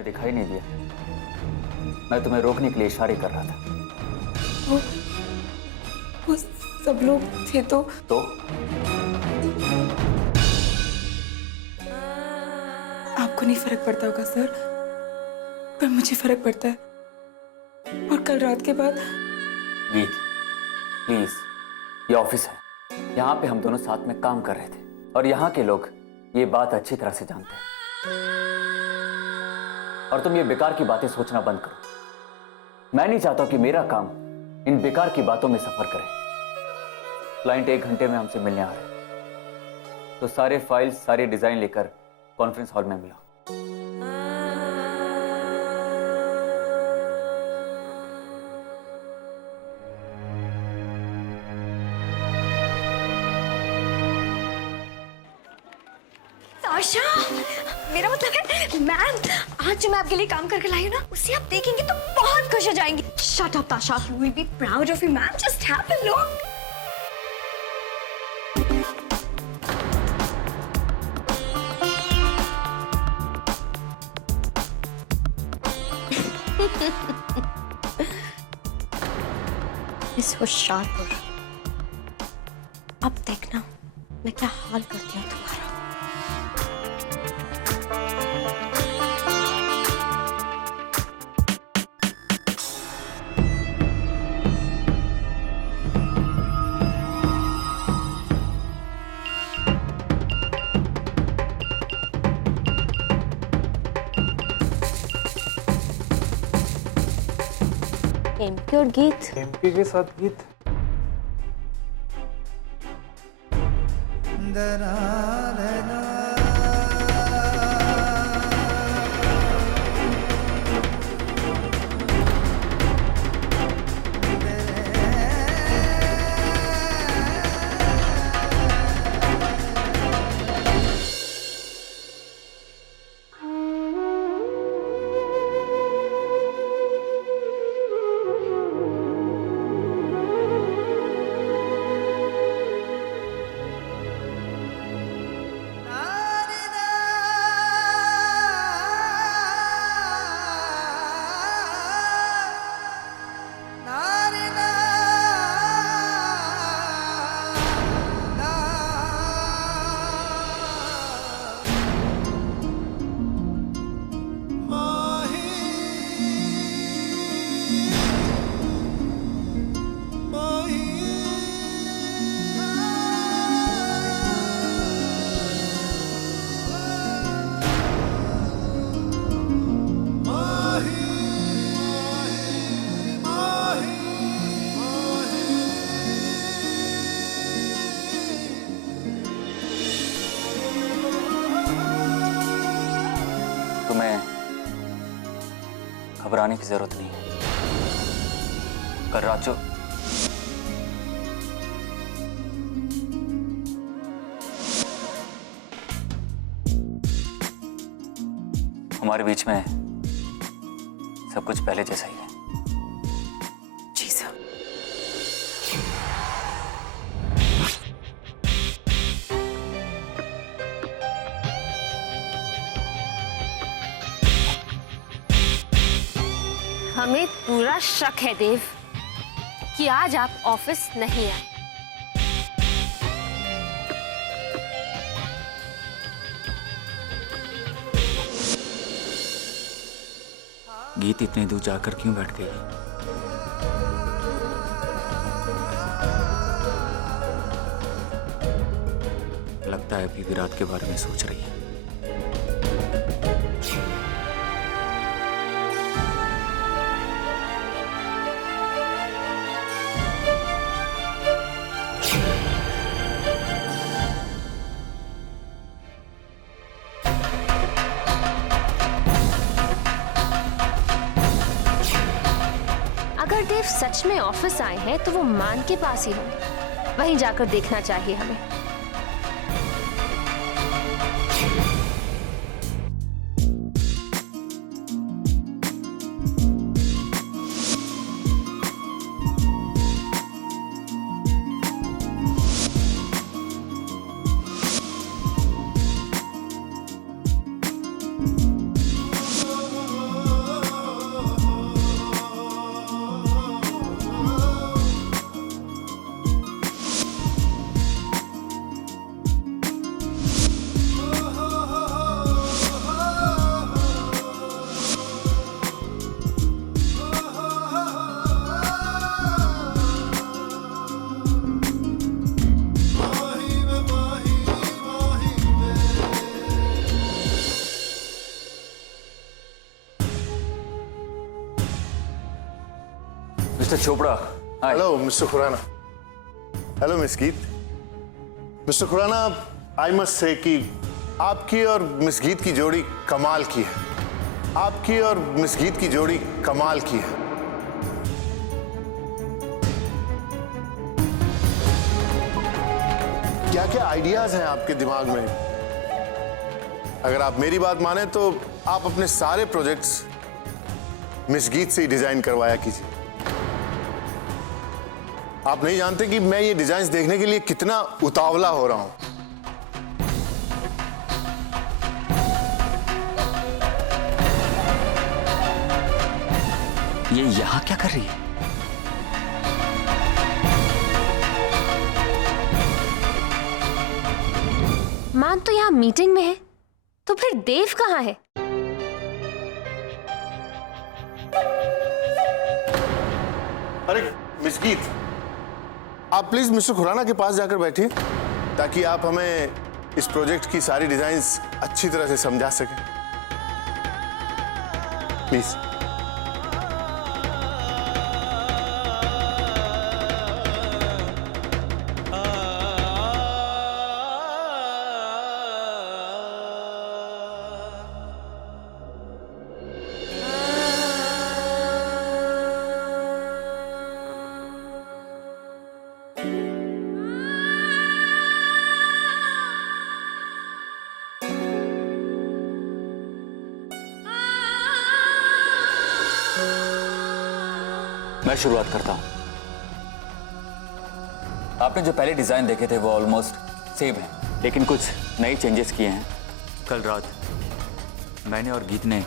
तुम्हें दिखाई नहीं दिया? मैं तुम्हें रोकने के लिए इशारे कर रहा था। वो सब लोग थे तो आपको नहीं फर्क पड़ता होगा सर, पर मुझे फर्क पड़ता है। और कल रात के बाद गीत, प्लीज, ये ऑफिस है। यहाँ पे हम दोनों साथ में काम कर रहे थे और यहाँ के लोग ये बात अच्छी तरह से जानते हैं। और तुम ये बेकार की बातें सोचना बंद करो। मैं नहीं चाहता कि मेरा काम इन बेकार की बातों में सफर करे। क्लाइंट 1 घंटे में हमसे मिलने आ रहे हैं, तो सारे फाइल्स, सारे डिजाइन लेकर कॉन्फ्रेंस हॉल में मिलो। आशा, मेरा मतलब है मैम, आज जो मैं आपके लिए काम करके लाई हूँ ना, उसे आप देखेंगे तो बहुत खुश हो जाएंगे। Shut up, Tasha. You will be proud of you, ma'am. Just have a look. Miss Hoshiarpur, अब देखना मैं क्या हाल करती हूँ तुम्हारा। एमपी और गीत, एमपी के साथ गीत। तुम्हें घबराने की जरूरत नहीं है। कल रात जो हमारे बीच में सब कुछ पहले जैसा ही है। जी सर। हमें पूरा शक है देव कि आज आप ऑफिस नहीं आए। गीत इतनी दूर जाकर क्यों बैठ गई? लगता है अभी भी रात के बारे में सोच रही है। अगर देव सच में ऑफिस आए हैं तो वो मान के पास ही होंगे। वहीं जाकर देखना चाहिए हमें। Mister Chopra, hi. Hello mister Khurana. Hello miss Geet. Mister Khurana, I must say कि आपकी और मिस गीत की जोड़ी कमाल की है। आपकी और मिस गीत की जोड़ी कमाल की है। क्या क्या आइडियाज हैं आपके दिमाग में? अगर आप मेरी बात माने तो आप अपने सारे प्रोजेक्ट्स मिस गीत से ही डिजाइन करवाया कीजिए। आप नहीं जानते कि मैं ये डिजाइन्स देखने के लिए कितना उतावला हो रहा हूं। ये यहां क्या कर रही है? मान तो यहाँ मीटिंग में है, तो फिर देव कहाँ है? अरे मिस गीत, आप प्लीज मिस्टर खुराना के पास जाकर बैठिए ताकि आप हमें इस प्रोजेक्ट की सारी डिजाइन्स अच्छी तरह से समझा सकें। प्लीज। मैं शुरुआत करता हूं। आपने जो पहले डिजाइन देखे थे वो ऑलमोस्ट सेम है, लेकिन कुछ नए चेंजेस किए हैं। कल रात मैंने और गीत ने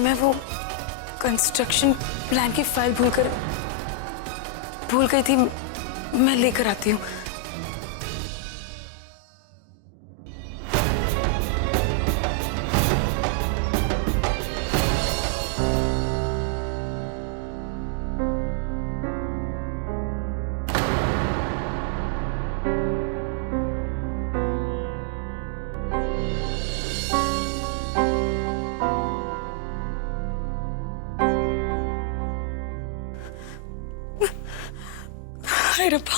मैं वो कंस्ट्रक्शन प्लान की फाइल भूल गई थी। मैं लेकर आती हूँ। हाय रब्बा।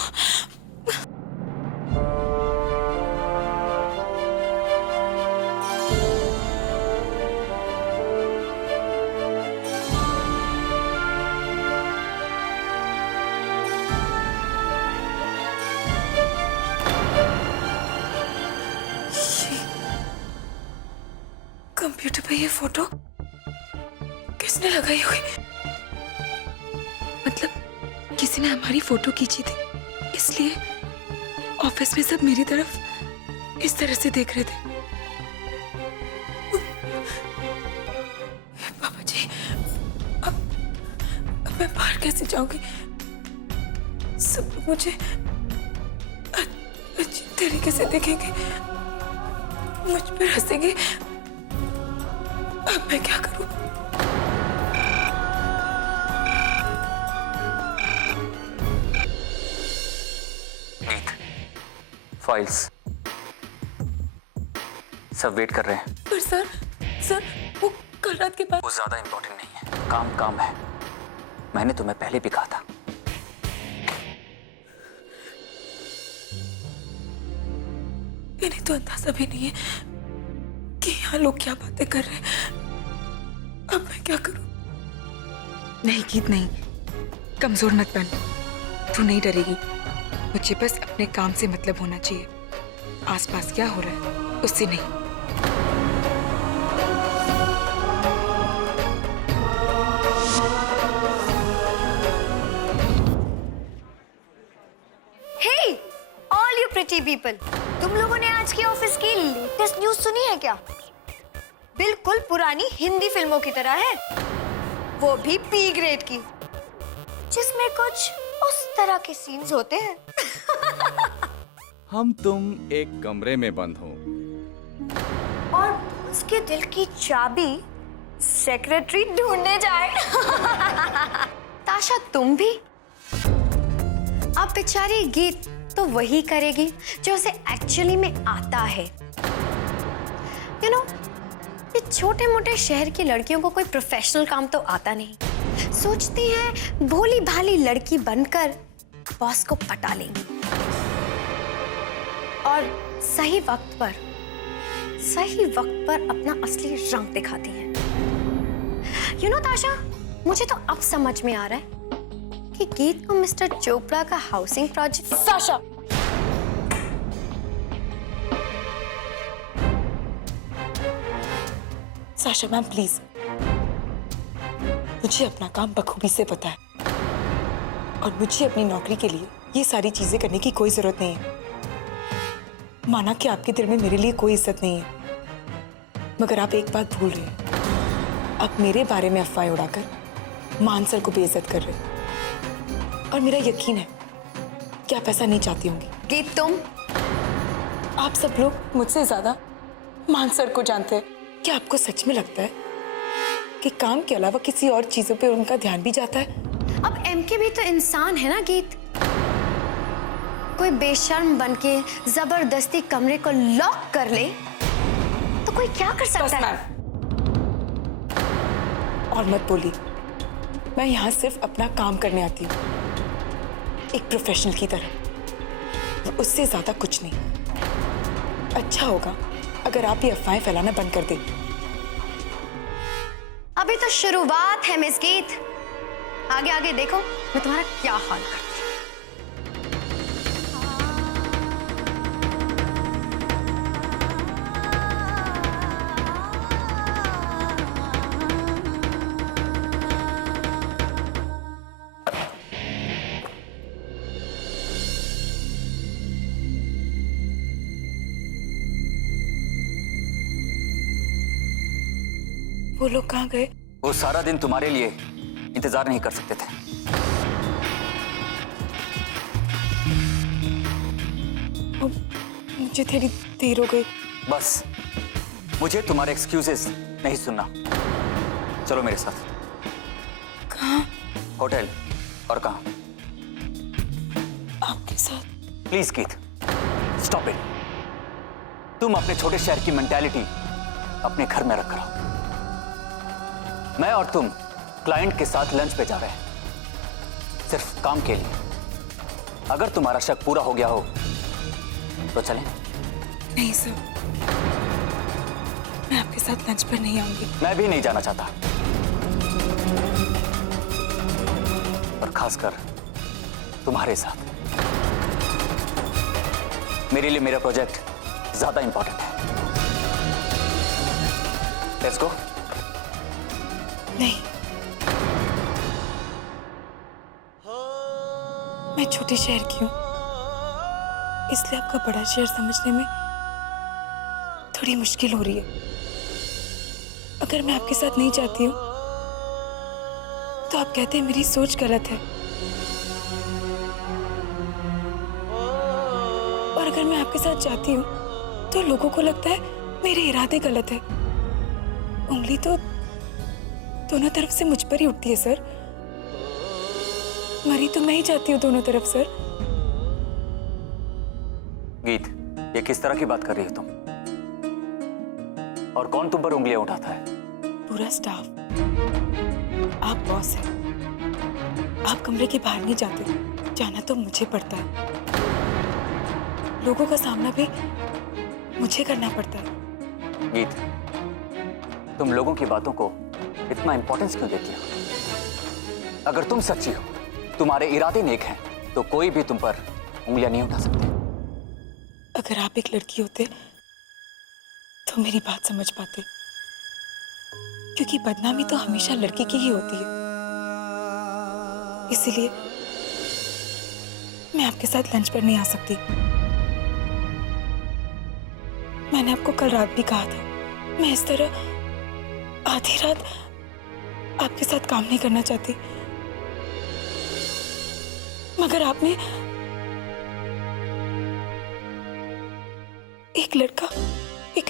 कंप्यूटर पे ये फोटो किसने लगाई हुई? मतलब किसी ने हमारी फोटो खींची थी, इसलिए ऑफिस में सब मेरी तरफ इस तरह से देख रहे थे। बाबा जी, अब मैं बाहर कैसे जाऊंगी? सब लोग मुझे अच्छी तरीके से देखेंगे, मुझ पर हंसेंगे। अब मैं क्या करूं? फाइल्स सब वेट कर रहे हैं। पर सर वो कल रात के बाद वो ज्यादा इंपॉर्टेंट नहीं है। काम काम है। मैंने तुम्हें पहले भी कहा था। इन्हें तो अंदाजा भी नहीं है कि यहाँ लोग क्या बातें कर रहे हैं। अब मैं क्या करूं? नहीं गीत, नहीं, कमजोर मत बन। तू नहीं डरेगी। मुझे बस अपने काम से मतलब होना चाहिए। आसपास क्या हो रहा है उससे नहीं। सिटी पीपल, तुम लोगों ने आज की ऑफिस की लेटेस्ट न्यूज सुनी है क्या? बिल्कुल पुरानी हिंदी फिल्मों की तरह है, वो भी पी ग्रेड की, जिसमें कुछ उस तरह के सीन्स होते हैं। हम तुम एक कमरे में बंद हो और उसके दिल की चाबी सेक्रेटरी ढूंढने जाए। ताशा तुम भी? अब बेचारी गीत तो वही करेगी जो उसे एक्चुअली में आता है। यू नो, ये छोटे मोटे शहर की लड़कियों को कोई प्रोफेशनल काम तो आता नहीं, सोचती हैं भोली भाली लड़की बनकर बॉस को पटा लेंगी और सही वक्त पर अपना असली रंग दिखाती हैं। यू नो ताशा, मुझे तो अब समझ में आ रहा है कि गीत को मिस्टर चोपड़ा का housing project. Sasha, Sasha ma'am please, मुझे अपना काम बखूबी से पता है और मुझे अपनी नौकरी के लिए ये सारी चीजें करने की कोई जरूरत नहीं है। माना कि आपके दिल में मेरे लिए कोई इज्जत नहीं है, मगर आप एक बात भूल रहे हैं। आप मेरे बारे में अफवाह उड़ाकर मान सर को बेइज्जत कर रहे हैं और मेरा यकीन है कि आप ऐसा नहीं चाहती होंगी। गीत तुम? आप सब लोग मुझसे ज्यादा मान सर को जानते हैं। क्या आपको सच में लगता है कि काम के अलावा किसी और चीजों पे उनका ध्यान भी जाता है? अब एमके भी तो इंसान है ना गीत। कोई बेशर्म बनके जबरदस्ती कमरे को लॉक कर ले तो कोई क्या कर सकता है? और मत बोली, मैं यहाँ सिर्फ अपना काम करने आती हूँ, एक प्रोफेशनल की तरह, और उससे ज्यादा कुछ नहीं। अच्छा होगा अगर आप ये अफवाहें फैलाना बंद कर दें। अभी तो शुरुआत है मिस गीत, आगे आगे देखो मैं तुम्हारा क्या हाल करती हूँ। वो लोग कहाँ गए? वो सारा दिन तुम्हारे लिए इंतजार नहीं कर सकते थे। मुझे थोड़ी देर हो गई। बस मुझे तुम्हारे एक्सक्यूजेस नहीं सुनना। चलो मेरे साथ। कहाँ? होटल। और कहाँ? आपके साथ। प्लीज गीत, स्टॉप इट। तुम अपने छोटे शहर की मेंटालिटी अपने घर में रख रहा हो। मैं और तुम क्लाइंट के साथ लंच पे जा रहे हैं, सिर्फ काम के लिए। अगर तुम्हारा शक पूरा हो गया हो तो चलें। नहीं सर, मैं आपके साथ लंच पर नहीं आऊंगी। मैं भी नहीं जाना चाहता, और खासकर तुम्हारे साथ। मेरे लिए मेरा प्रोजेक्ट ज्यादा इंपॉर्टेंट है। Let's go. नहीं, मैं छोटे शहर की हूँ, इसलिए आपका बड़ा शहर समझने में थोड़ी मुश्किल हो रही है। अगर मैं आपके साथ नहीं जाती हूँ तो आप कहते हैं मेरी सोच गलत है, और अगर मैं आपके साथ जाती हूँ तो लोगों को लगता है मेरे इरादे गलत है। उंगली तो दोनों तरफ से मुझ पर ही उठती है सर। मरी तो मैं ही जाती हूँ दोनों तरफ सर। गीत, ये किस तरह की बात कर रही हो तुम? और कौन तुम पर उंगलियां उठाता है? पूरा स्टाफ। आप बॉस हैं, आप कमरे के बाहर नहीं जाते, जाना तो मुझे पड़ता है। लोगों का सामना भी मुझे करना पड़ता है। गीत, तुम लोगों की बातों को इतना इंपॉर्टेंस क्यों देती हो? अगर तुम सच्ची हो, तुम्हारे इरादे नेक हैं, तो कोई भी तुम पर उंगलियां नहीं उठा सकते। अगर आप एक लड़की होते तो मेरी बात समझ पाते, क्योंकि बदनामी तो हमेशा लड़की की ही होती है। इसीलिए मैं आपके साथ लंच पर नहीं आ सकती। मैंने आपको कल रात भी कहा था, मैं इस तरह आधी रात आपके साथ काम नहीं करना चाहती, मगर आपने एक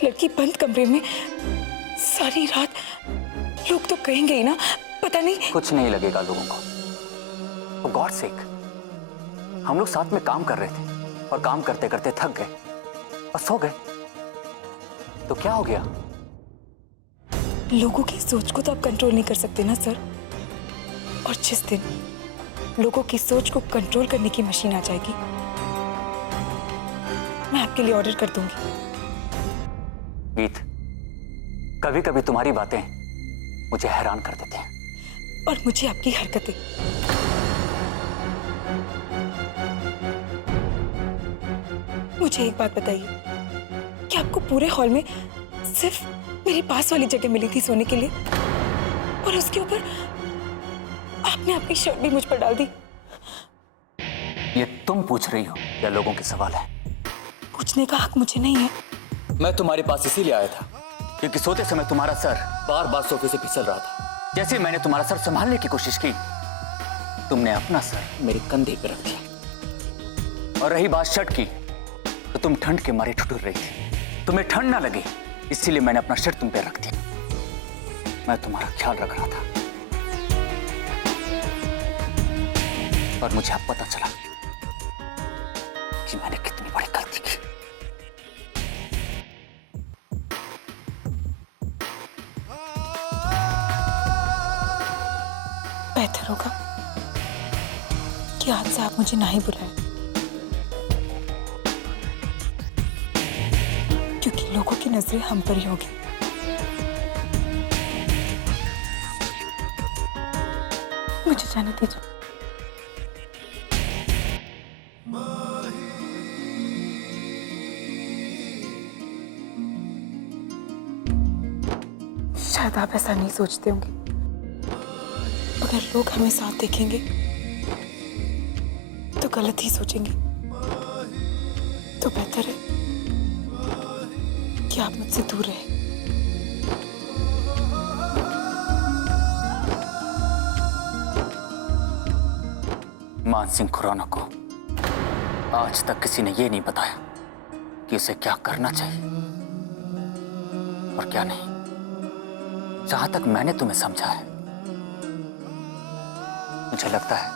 लड़की बंद कमरे में सारी रात, लोग तो कहेंगे ही ना, पता नहीं। कुछ नहीं लगेगा लोगों को। For God's sake, हम लोग साथ में काम कर रहे थे और काम करते करते थक गए और सो गए, तो क्या हो गया? लोगों की सोच को तो आप कंट्रोल नहीं कर सकते ना सर, और जिस दिन लोगों की सोच को कंट्रोल करने की मशीन आ जाएगी, मैं आपके लिए ऑर्डर कर दूंगी। गीत, कभी कभी तुम्हारी बातें मुझे हैरान कर देते हैं। और मुझे आपकी हरकतें। मुझे एक बात बताइए, कि आपको पूरे हॉल में सिर्फ मेरी पास वाली जगह मिली थी सोने के लिए, और उसके ऊपर आपने अपनी शर्ट भी मुझ पर डाल दी। ये तुम पूछ रही हो या लोगों के सवाल है? पूछने का हक मुझे नहीं है। मैं तुम्हारे पास इसीलिए आया था क्योंकि सोते समय तुम्हारा सर बार बार सोफे से फिसल रहा था। जैसे मैंने तुम्हारा सर संभालने की कोशिश की, तुमने अपना सर मेरे कंधे पे रख दिया। और रही बात शर्ट की, तो तुम ठंड के मारे ठिठुर रही थी। तुम्हें ठंड ना लगे इसलिए मैंने अपना शर्ट तुम पे रख दिया। मैं तुम्हारा ख्याल रख रहा था, और मुझे अब पता चला कि मैंने कितनी बड़ी गलती की। बेहतर होगा कि आज से आप मुझे ना ही बुलाएं, क्योंकि लोगों की नजरें हम पर ही होगी। मुझे जाने दीजिए। शायद आप ऐसा नहीं सोचते होंगे, अगर लोग हमें साथ देखेंगे तो गलत ही सोचेंगे। तो बेहतर है कि आप मुझसे दूर रहें। मान सिंह खुराना को आज तक किसी ने यह नहीं बताया कि उसे क्या करना चाहिए और क्या नहीं। जहां तक मैंने तुम्हें समझा है, मुझे लगता है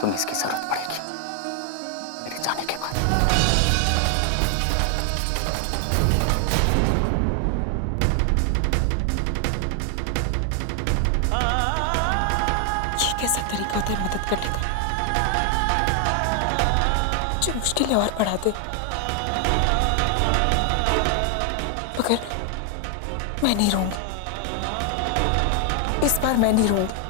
तुम्हें इसकी जरूरत पड़ेगी मेरे जाने के बाद। ये कैसा तरीका होता है मदद करने का, जो मुश्किलें और बढ़ा दे। मगर मैं नहीं रहूंगी, इस बार मैं नहीं रहूंगी।